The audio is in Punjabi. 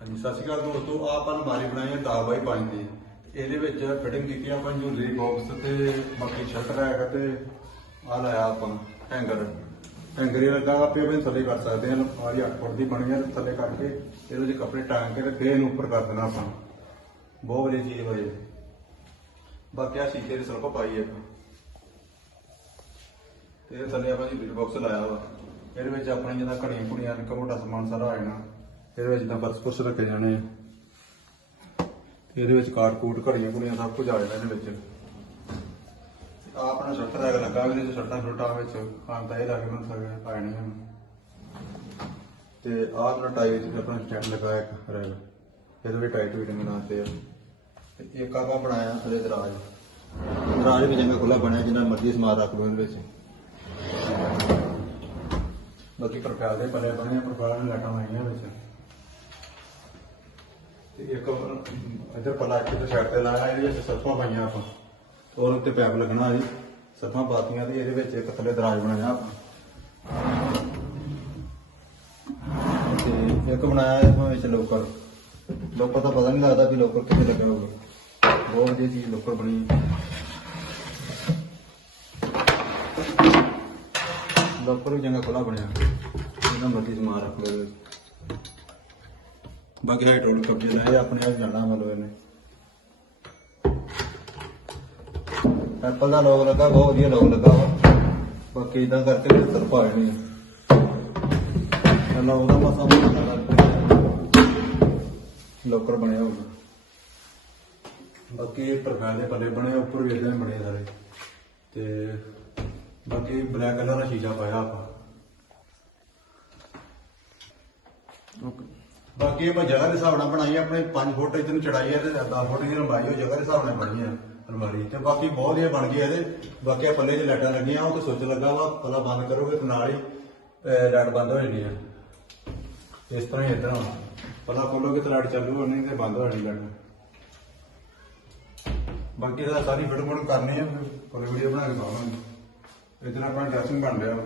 ਹਾਂਜੀ, ਸਤਿ ਸ਼੍ਰੀ ਅਕਾਲ ਦੋਸਤੋ ਆਹ ਆਪਾਂ ਅਲਮਾਰੀ ਬਣਾਈ ਹੈ 10 ਬਾਈ 5 ਦੀ। ਇਹਦੇ ਵਿੱਚ ਫਿਟਿੰਗ ਕੀਤੀ ਆਪਾਂ ਜੂਲਰੀ ਬਾਕਸ ਤੇ ਬਾਕੀ ਸ਼ਟਰ ਰੈਕ ਤੇ ਆਹ ਲਾਇਆ ਆਪਾਂ ਹੈਂਗਰ ਹੈਂਗਰ ਲੱਗਾ ਆਪੇ ਵੀ ਥੱਲੇ ਕਰ ਸਕਦੇ ਹਾਂ ਅਲਮਾਰੀ 8 ਫੁੱਟ ਦੀ ਬਣੀ ਹੈ, ਥੱਲੇ ਕਰਕੇ ਇਹਦੇ ਵਿੱਚ ਕੱਪੜੇ ਟਾਂਗ ਕੇ ਤੇ ਫੇਰ ਇਹਨੂੰ ਉੱਪਰ ਕਰ ਦੇਣਾ ਆਪਾਂ। ਬਹੁਤ ਵਧੀਆ ਚੀਜ਼ ਹੋਏ ਬਾਕੀ ਆ ਸ਼ੀਸ਼ੇ ਦੀ ਸਲਪ ਪਾਈ ਹੈ। ਤੇ ਇਹਦੇ ਥੱਲੇ ਆਪਾਂ ਜੂਲਰੀ ਬਾਕਸ ਲਾਇਆ ਵਾ। ਇਹਦੇ ਵਿੱਚ ਆਪਣੀ ਜਿਹੜਾ ਘੜੀਆਂ ਕੁੜੀਆਂ ਨਿੱਕਾ ਮੋਟਾ ਸਮਾਨ ਸਾਰਾ ਆ ਜਾਣਾ। ਇਹਦੇ ਵਿੱਚ ਜਿੱਦਾਂ ਬਰਸ ਪੁਰਸ ਰੱਖੇ ਜਾਣੇ ਆ। ਤੇ ਇਹਦੇ ਵਿੱਚ ਕਾਰਡ ਕੂਟ ਘੜੀਆਂ ਕੁੜੀਆਂ ਸਭ ਕੁਝ ਆ ਜਾਣਾ ਇਹਦੇ ਵਿੱਚ। ਆ ਆਪਣਾ ਸ਼ਟਰ ਹੈਗਾ ਲੱਗਾ ਇਹਦੇ ਵਿੱਚ ਸ਼ਟਰਾਂ ਵਿੱਚ ਖਾਂਦਾ ਇਹ ਲੱਗ ਮੈਨੂੰ ਸਕੇ ਆ। ਹਨ ਤੇ ਆਹ ਆਪਣਾ ਟਾਈ ਵਿੱਚ ਆਪਣਾ ਸਟੈਂਡ ਲੱਗਾ ਇੱਕ ਰੈਲ। ਇਹਦੇ ਵਿੱਚ ਟਾਈਟ ਵੀ ਬਣਾਤੇ ਆ। ਤੇ ਇੱਕ ਆਪਾਂ ਬਣਾਇਆ ਅਜੇ ਦਰਾਜ। ਦਰਾਜ ਵੀ ਚੰਗਾ ਖੁੱਲਾ ਬਣਿਆ, ਜਿੰਨਾ ਮਰਜ਼ੀ ਸਮਾਨ ਰੱਖ ਲਓ ਇਹਦੇ ਵਿੱਚ। ਬਾਕੀ ਪ੍ਰਕਾਰ ਦੇ ਪੱਲੇ ਬਣੇ ਪ੍ਰਕਾਰ ਨੇ ਲਾਟਾਂ ਆਈਆਂ ਵਿੱਚ। ਤੇ ਇੱਕ ਇੱਧਰ ਪੱਲਾ ਇੱਕ ਸਾਈਡ ਤੇ ਲਾਇਆ ਇਹਦੇ ਵਿੱਚ ਸੱਤਾਂ ਪਾਈਆਂ ਆਪਾਂ। ਉਹਦੇ ਉੱਤੇ ਪੈਪ ਲੱਗਣਾ ਜੀ। ਸੱਤਾਂ ਪਾਤੀਆਂ ਤੇ ਇਹਦੇ ਵਿੱਚ ਇੱਕ ਥੱਲੇ ਦਰਾਜ ਬਣਾਇਆ ਆਪਾਂ। ਤੇ ਇੱਕ ਬਣਾਇਆ ਇਹਦੇ ਵਿੱਚ ਲੋਕਰ ਲੋਕਰ ਤਾਂ ਪਤਾ ਨਹੀਂ ਲੱਗਦਾ ਵੀ ਲੋਕਰ ਕਿੱਥੇ ਲੱਗਾ ਹੋਊਗਾ। ਬਹੁਤ ਵਧੀਆ ਚੀਜ਼ ਲੋਕਰ ਬਣੀ ਹੈ। ਲੋਕਰ ਵੀ ਚੰਗਾ ਖੁੱਲਾ ਬਣਿਆ। ਇਹਨਾਂ ਮਰਜ਼ੀ ਸਮਾਨ ਰੱਖ ਲਓ ਬਾਕੀ ਹਾਈਡ੍ਰੋਲਿਕ ਕਬਜੇ ਦਾ ਇਹ ਆਪਣੇ ਆਪ ਜਾਣਾ ਮਤਲਬ ਇਹਨੇ। ਐਪਲ ਦਾ ਲੋਗ ਲੱਗਾ, ਬਹੁਤ ਵਧੀਆ ਲੋਗ ਲੱਗਾ ਵਾ। ਬਾਕੀ ਇਦਾਂ ਕਰਕੇ ਵੀ ਉੱਤਰ ਨਹੀਂ ਚਲੋ ਉਹਦਾ ਮਸਾ ਲੋਕਰ ਬਣਿਆ ਹੋਊਗਾ। ਬਾਕੀ ਪ੍ਰਕਾਰ ਦੇ ਪੱਲੇ ਬਣੇ, ਉੱਪਰ ਵੀ ਇਦਾਂ ਬਣੇ ਸਾਰੇ। ਤੇ ਬਾਕੀ ਬਲੈਕ ਕਲਰ ਦਾ ਸ਼ੀਸ਼ਾ ਪਾਇਆ ਆਪਾਂ। ਬਾਕੀ ਆਪਾਂ ਜਗ੍ਹਾ ਦੇ ਹਿਸਾਬ ਨਾਲ ਬਣਾਈ ਆ, ਆਪਣੇ 5 ਫੁੱਟ ਇਧਰ ਚੜਾਈ ਹੈ ਤੇ 10 ਫੁੱਟ ਦੀ ਲੰਬਾਈ ਉਹ ਜਗ੍ਹਾ ਦੇ ਹਿਸਾਬ ਨਾਲ ਬਣੀ ਹੈ ਅਲਮਾਰੀ। ਤੇ ਬਾਕੀ ਬਹੁਤ ਵਧੀਆ ਬਣ ਗਈ ਹੈ ਇਹਦੇ। ਬਾਕੀ ਆ ਪੱਲੇ 'ਚ ਲਾਈਟਾਂ ਲੱਗੀਆਂ ਉਹ ਤੇ ਸੁੱਚ ਲੱਗਾ ਵਾ ਪੱਲਾ ਬੰਦ ਕਰੋਗੇ ਤੇ ਨਾਲ ਹੀ ਅਹ, ਲਾਈਟ ਬੰਦ ਹੋ ਜਾਣੀ ਹੈ ਇਸ ਤਰ੍ਹਾਂ ਹੀ ਇਦਾਂ ਪੱਲਾ ਖੋਲੋਗੇ ਤੇ ਲਾਈਟ ਚਾਲੂ ਹੋਣੀ ਤੇ ਬੰਦ ਹੋ ਜਾਣੀ ਲਾਈਟ। ਬਾਕੀ ਦਾ ਸਾਰੀ ਫਿਟਮੈਂਟ ਕਰਨੀ ਹੈ ਕੋਈ ਵੀਡੀਓ ਬਣਾ ਕੇ ਪਾਵਾਂਗੇ ਇਧਰ ਆਪਣਾ ਡਰੈਸਿੰਗ ਬਣ ਰਿਹਾ ਵਾ।